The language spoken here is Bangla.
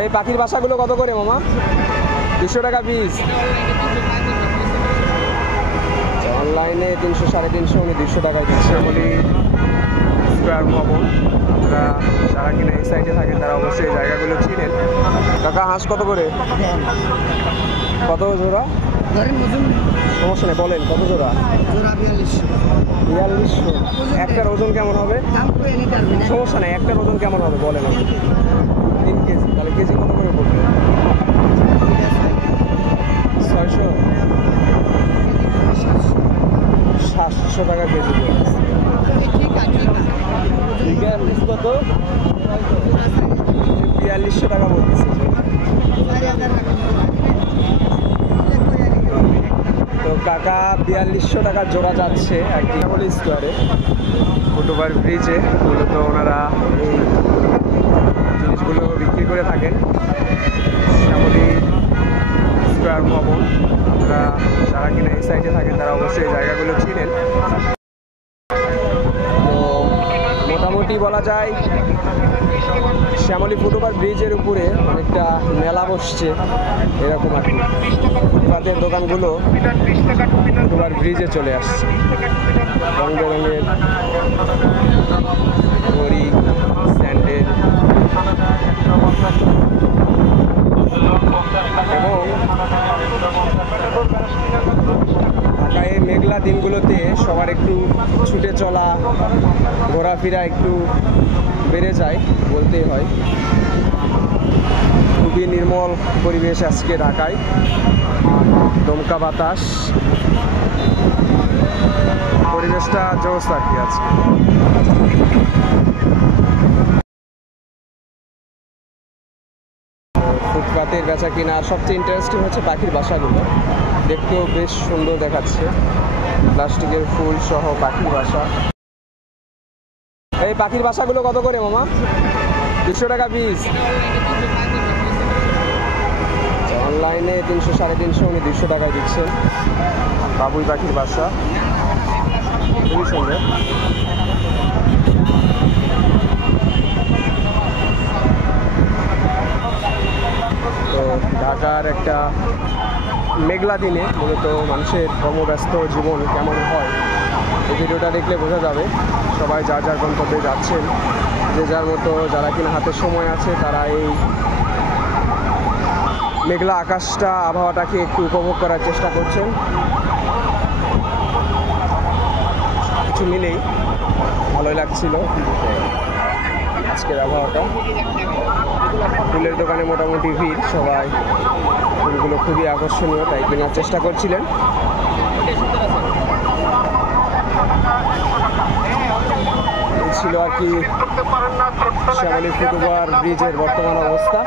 এই পাখির বাসাগুলো কত করে মামা? 200 টাকা পিস। অনলাইনে 300 350, উনি 200 টাকায় দিচ্ছে। বলি স্কয়ার ভবন, যারা কিনা এই সাইডে থাকেন তারা অবশ্যই এই জায়গাগুলো চিনেন। কাকা হাঁস কত করে? কত জোড়া? সমস্যা নেই, বলেন কত জোড়া? 4200। একটার ওজন কেমন হবে? সমস্যা নেই, একটার ওজন কেমন হবে বলেন। 3 কেজি। তাহলে কেজি কত করে পড়বে? 600 700 টাকা কেজি। কত? 4200 টাকা বলতেছে। তো কাকা 4200 টাকা জোড়া যাচ্ছে আর কি শ্যামলী স্কোয়ারে, ফুটওভার ব্রিজে। মূলত ওনারা এই জিনিসগুলো বিক্রি করে থাকেন। শ্যামলী স্কয়ার ভবন, যারা কিনা এই সাইডে থাকেন তারা অবশ্যই এই জায়গাগুলো চিনেন। তো মোটামুটি বলা যায় শ্যামলী ফুটওভার ব্রিজের উপরে অনেকটা মেলা বসছে এরকম আর কি। ফুটপাতের দোকানগুলো ফুটওভার ব্রিজে চলে আসছে। রং বেরঙের ঘড়ি, স্যান্ডেল এবং ঢাকায় মেঘলা দিনগুলোতে সবার একটু ছুটে চলা, ঘোরাফেরা একটু বেড়ে যায় বলতেই হয়। খুবই নির্মল পরিবেশ আজকে ঢাকায়, দমকা বাতাস, পরিবেশটা জোস আর কি আজকে। ফুটপাতের বেচা কিনা সবচেয়ে ইন্টারেস্টিং হচ্ছে পাখির বাসাগুলো, দেখতেও বেশ সুন্দর দেখাচ্ছে। প্লাস্টিকের ফুল সহ পাখির বাসা। এই পাখির বাসাগুলো কত করে মামা? 200 টাকা পিস। অনলাইনে 300 350, উনি 200 টাকায় দিচ্ছেন। বাবুই পাখির বাসা খুবই সুন্দর। তো ঢাকার একটা মেঘলা দিনে মূলত মানুষের কর্মব্যস্ত জীবন কেমন হয় এই ভিডিওটা দেখলে বোঝা যাবে। সবাই যার যার গন্তব্যে যাচ্ছেন, যে যার মতো, যারা কিনা হাতে সময় আছে তারা এই মেঘলা আকাশটা, আবহাওয়াটাকে একটু উপভোগ করার চেষ্টা করছেন। কিছু মিলেই ভালোই লাগছিল আজকের আবহাওয়াটা। ফুলের দোকানে মোটামুটি ভিড়, সবাই ফুলগুলো খুবই আকর্ষণীয় তাই কেনার চেষ্টা করছিলেন। এই ছিল আর কি শ্যামলী ফুটওভার ব্রিজের বর্তমান অবস্থা।